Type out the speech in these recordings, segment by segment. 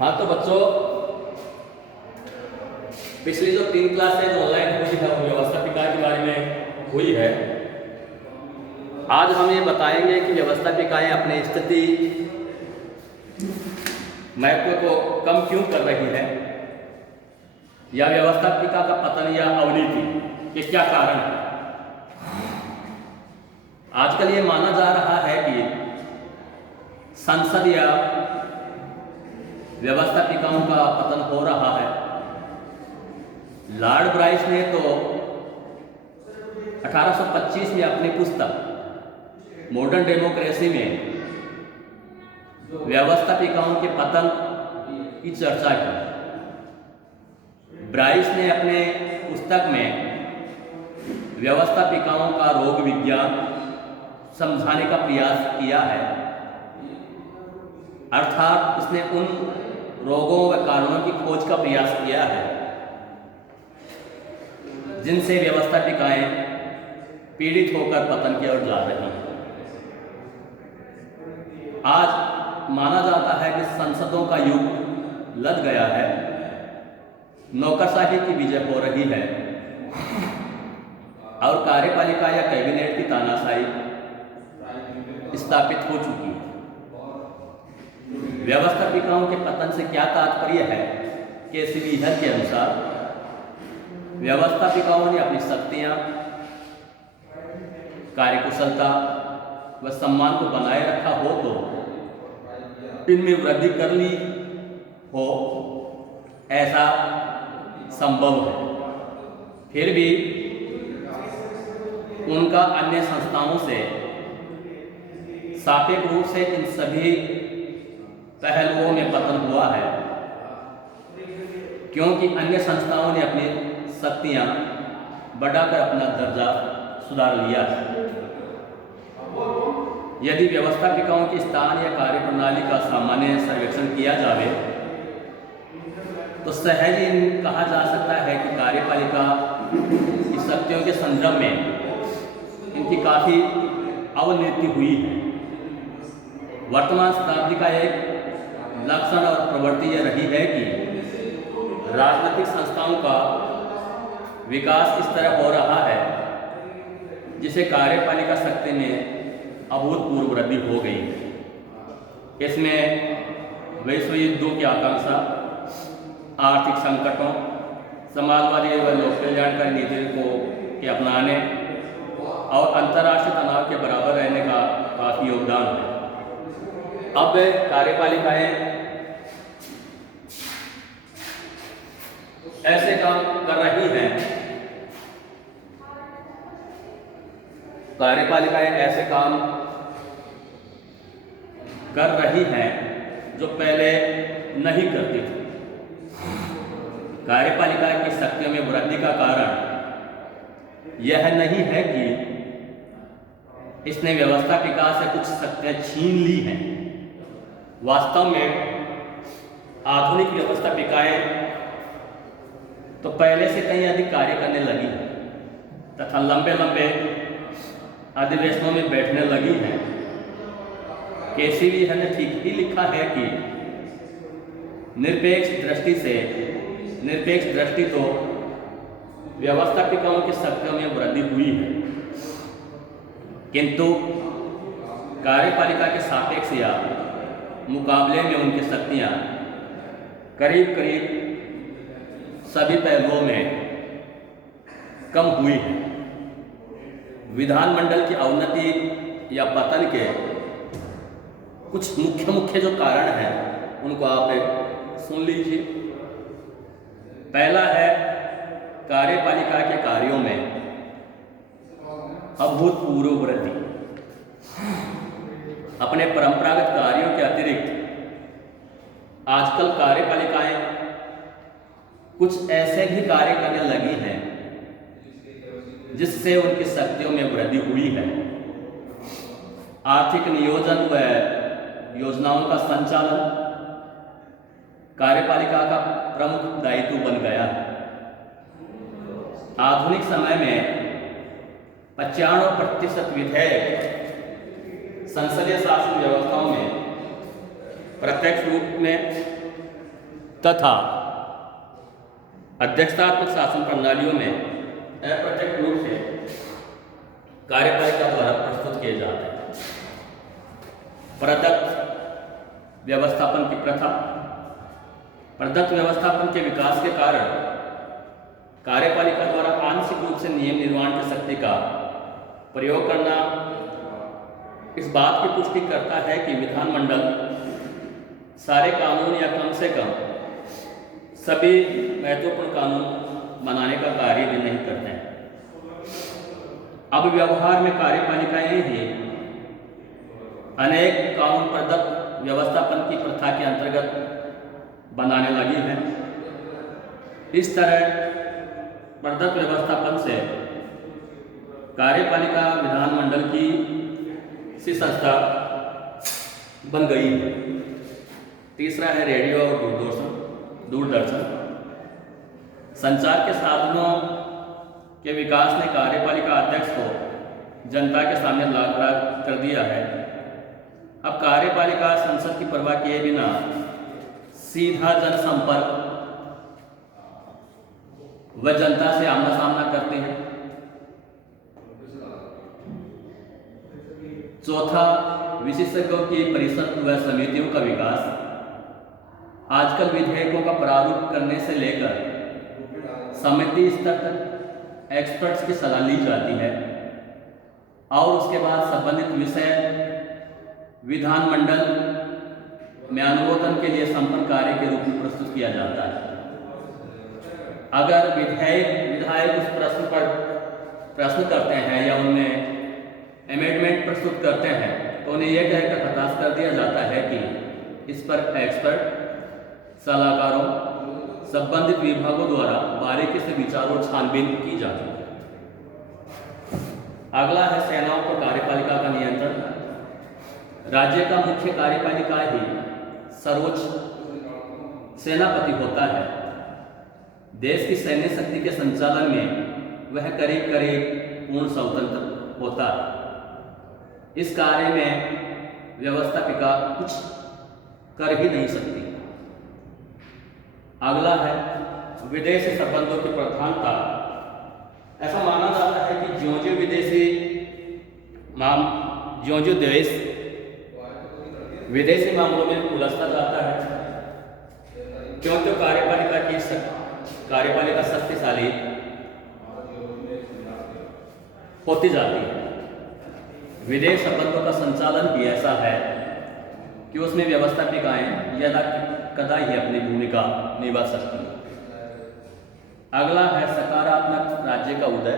हाँ तो बच्चों, पिछली जो 3 क्लासेज ऑनलाइन हुई है वो व्यवस्थापिका के बारे में हुई है। आज हम ये बताएंगे कि व्यवस्थापिकाएं अपनी स्थिति महत्व को कम क्यों कर रही है, या व्यवस्थापिका का पतन या अवनीति के क्या कारण है। आजकल ये माना जा रहा है कि संसद या व्यवस्थापिकाओं का पतन हो रहा है। लॉर्ड ब्राइस ने तो 1825 में अपनी पुस्तक मॉडर्न डेमोक्रेसी में व्यवस्थापिकाओं के पतन की चर्चा की। ब्राइस ने अपने पुस्तक में व्यवस्थापिकाओं का रोग विज्ञान समझाने का प्रयास किया है, अर्थात उसने उन रोगों व कारणों की खोज का प्रयास किया है जिनसे व्यवस्थापिकाएं पीड़ित होकर पतन की ओर जा रही हैं। आज माना जाता है कि संसदों का युग लद गया है, नौकरशाही की विजय हो रही है और कार्यपालिका या कैबिनेट की तानाशाही स्थापित हो चुकी है। व्यवस्थापिकाओं के पतन से क्या तात्पर्य है कि सीवीहर के अनुसार व्यवस्थापिकाओं ने अपनी शक्तियां, कार्यकुशलता व सम्मान को बनाए रखा हो तो इनमें वृद्धि कर ली हो, ऐसा संभव है। फिर भी उनका अन्य संस्थाओं से सापेक्ष रूप से इन सभी पहलुओं में पतन हुआ है, क्योंकि अन्य संस्थाओं ने अपनी शक्तियां बढ़ाकर अपना दर्जा सुधार लिया है। यदि व्यवस्थापिकाओं के स्थान या कार्यप्रणाली का सामान्य सर्वेक्षण किया जाए तो सहज ही कहा जा सकता है कि कार्यपालिका की शक्तियों के संदर्भ में इनकी काफ़ी अवनति हुई है। वर्तमान शताब्दी का एक लक्षण और प्रवृत्ति यह रही है कि राजनीतिक संस्थाओं का विकास इस तरह हो रहा है जिसे कार्यपालिका शक्ति में अभूतपूर्व वृद्धि हो गई है। इसमें वैश्व युद्धों की आकांक्षा, आर्थिक संकटों, समाजवादी व लोक कल्याणकारी नीतियों के अपनाने और अंतर्राष्ट्रीय तनाव के बराबर रहने का काफ़ी योगदान है। अब कार्यपालिकाएं ऐसे काम कर रही हैं, कार्यपालिकाएं ऐसे काम कर रही हैं जो पहले नहीं करती थी। कार्यपालिका की शक्तियों में वृद्धि का कारण यह नहीं है कि इसने व्यवस्थापिका से कुछ शक्तियां छीन ली हैं। वास्तव में आधुनिक व्यवस्थापिकाएं तो पहले से कहीं अधिक कार्य करने लगी हैं तथा लंबे लंबे अधिवेशनों में बैठने लगी हैं। केसीवीहर ने ठीक ही लिखा है कि निरपेक्ष दृष्टि तो व्यवस्थापिकाओं की शक्तियों में वृद्धि हुई है, किंतु कार्यपालिका के सापेक्ष या मुकाबले में उनकी शक्तियां करीब करीब सभी पहलुओं में कम हुई है। विधानमंडल की अवनति या पतन के कुछ मुख्य जो कारण हैं उनको आप सुन लीजिए। पहला है कार्यपालिका के कार्यों में अभूतपूर्व वृद्धि। अपने परंपरागत कार्यों के अतिरिक्त आजकल कार्यपालिकाएं कुछ ऐसे भी कार्य करने लगी हैं जिससे उनकी शक्तियों में वृद्धि हुई है। आर्थिक नियोजन व योजनाओं का संचालन कार्यपालिका का प्रमुख दायित्व बन गया है। आधुनिक समय में 95% विधेयक संसदीय शासन व्यवस्थाओं में प्रत्यक्ष रूप में तथा अध्यक्षतात्मक शासन प्रणालियों में अप्रत्यक्ष रूप से कार्यपालिका द्वारा प्रस्तुत किए जाते हैं। प्रदत्त व्यवस्थापन की प्रथा। प्रदत्त व्यवस्थापन के विकास के कारण कार्यपालिका द्वारा आंशिक रूप से नियम निर्माण की शक्ति का प्रयोग करना इस बात की पुष्टि करता है कि विधानमंडल सारे कानून या कम से कम सभी महत्वपूर्ण कानून बनाने का कार्य भी नहीं करते हैं। अब व्यवहार में कार्यपालिकाएं ही अनेक कानून प्रदत्त व्यवस्थापन की प्रथा के अंतर्गत बनाने लगी हैं। इस तरह प्रदत्त व्यवस्थापन से कार्यपालिका विधानमंडल की सी संस्था बन गई है। तीसरा है रेडियो और दूरदर्शन। संचार के साधनों के विकास ने कार्यपालिका अध्यक्ष को जनता के सामने लाभप्रद कर दिया है। अब कार्यपालिका संसद की परवाह किए बिना सीधा जनसंपर्क व जनता से आमना सामना करते हैं। चौथा, विशेषज्ञों की परिषद व समितियों का विकास। आजकल विधेयकों का प्रारूप करने से लेकर समिति स्तर तक एक्सपर्ट्स की सलाह ली जाती है और उसके बाद संबंधित विषय विधानमंडल में अनुमोदन के लिए संपन्न कार्य के रूप में प्रस्तुत किया जाता है। अगर विधायक उस प्रश्न पर प्रश्न करते हैं या उनमें अमेंडमेंट प्रस्तुत करते हैं तो उन्हें यह कहकर हताश कर दिया जाता है कि इस पर एक्सपर्ट सलाहकारों संबंधित विभागों द्वारा बारीकी से विचार और छानबीन की जाती है। अगला है सेनाओं पर कार्यपालिका का नियंत्रण। राज्य का मुख्य कार्यपालिका ही सर्वोच्च सेनापति होता है। देश की सैन्य शक्ति के संचालन में वह करीब करीब पूर्ण स्वतंत्र होता है। इस कार्य में व्यवस्थापिका कुछ कर ही नहीं सकती। अगला है विदेशी संबंधों की प्रधानता। ऐसा माना जाता है कि ज्यों-ज्यों देश विदेशी मामलों में उलझता जाता है क्योंकि कार्यपालिका शक्तिशाली होती जाती है। विदेश संबंधों का संचालन भी ऐसा है कि उसमें व्यवस्थापिकाएं यदा कदा ही अपनी भूमिका निभा सकती है। अगला है सकारात्मक राज्य का उदय।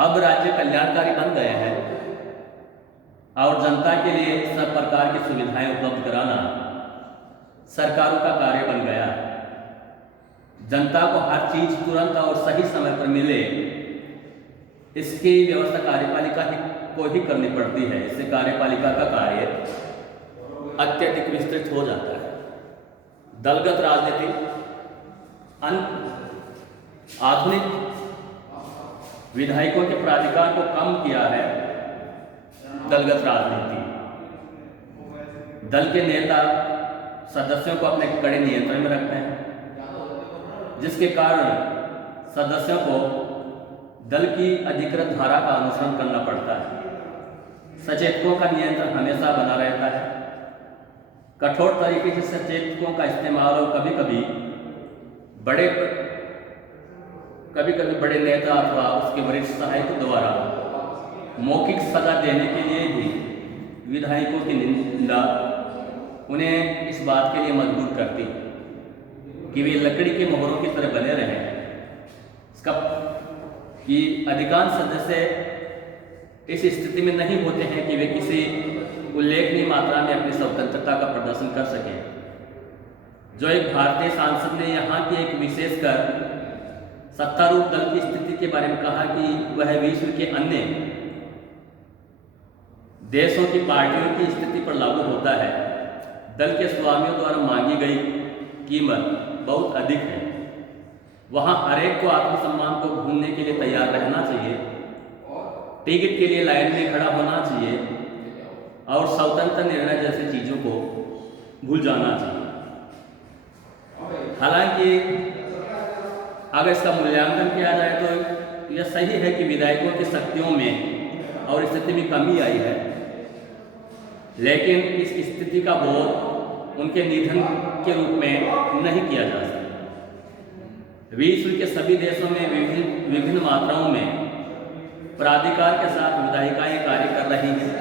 अब राज्य कल्याणकारी बन गए हैं और जनता के लिए सब प्रकार की सुविधाएं उपलब्ध कराना सरकारों का कार्य बन गया है। जनता को हर चीज तुरंत और सही समय पर मिले, इसकी व्यवस्था कार्यपालिका को ही करनी पड़ती है। इससे कार्यपालिका का कार्य अत्यधिक विस्तृत हो जाता है। दलगत राजनीति। आधुनिक विधायकों के प्राधिकार को कम किया है दलगत राजनीति। दल के नेता सदस्यों को अपने कड़े नियंत्रण में रखते हैं, जिसके कारण सदस्यों को दल की अधिकृत धारा का अनुसरण करना पड़ता है। सचेतकों का नियंत्रण हमेशा बना रहता है। कठोर तरीके से सचेतकों का इस्तेमाल और कभी कभी बड़े नेता अथवा उसके वरिष्ठ सहायकों द्वारा मौखिक सजा देने के लिए भी विधायकों की निंदा उन्हें इस बात के लिए मजबूर करती है कि वे लकड़ी के मोहरों की तरह बने रहें। इसका कि अधिकांश सदस्य इस स्थिति में नहीं होते हैं कि वे किसी उल्लेखनीय मात्रा में अपनी स्वतंत्रता का प्रदर्शन कर सकें। जो एक भारतीय सांसद ने यहाँ की एक विशेषकर सत्तारूढ़ दल की स्थिति के बारे में कहा कि वह विश्व के अन्य देशों की पार्टियों की स्थिति पर लागू होता है। दल के स्वामियों द्वारा मांगी गई कीमत बहुत अधिक है। वहाँ हरेक को आत्मसम्मान को भूलने के लिए तैयार रहना चाहिए, टिकट के लिए लाइन में खड़ा होना चाहिए और स्वतंत्र निर्णय जैसी चीज़ों को भूल जाना चाहिए। हालांकि अगर इसका मूल्यांकन किया जाए तो यह सही है कि विधायकों की शक्तियों में और स्थिति में कमी आई है, लेकिन इस स्थिति का बोध उनके निधन के रूप में नहीं किया जा सकता। विश्व के सभी देशों में विभिन्न मात्राओं में प्राधिकार के साथ विधायिकाएं कार्य कर रही हैं।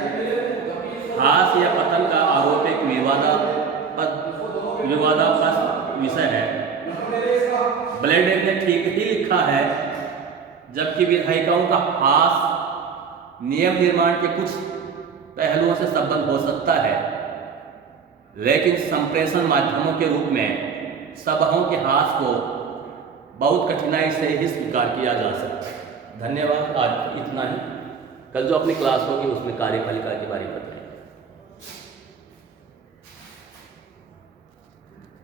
हास या पतन का आरोप एक विवादास्पद विषय है। ब्लेडेन ने ठीक ही लिखा है, जबकि विधायिकाओं का हास नियम निर्माण के कुछ पहलुओं से संबद्ध हो सकता है, लेकिन संप्रेषण माध्यमों के रूप में सभाओं के हास को बहुत कठिनाई से ही स्वीकार किया जा सकता है। धन्यवाद। आज इतना ही। कल जो अपनी क्लास होगी उसमें कार्यपालिका के बारे में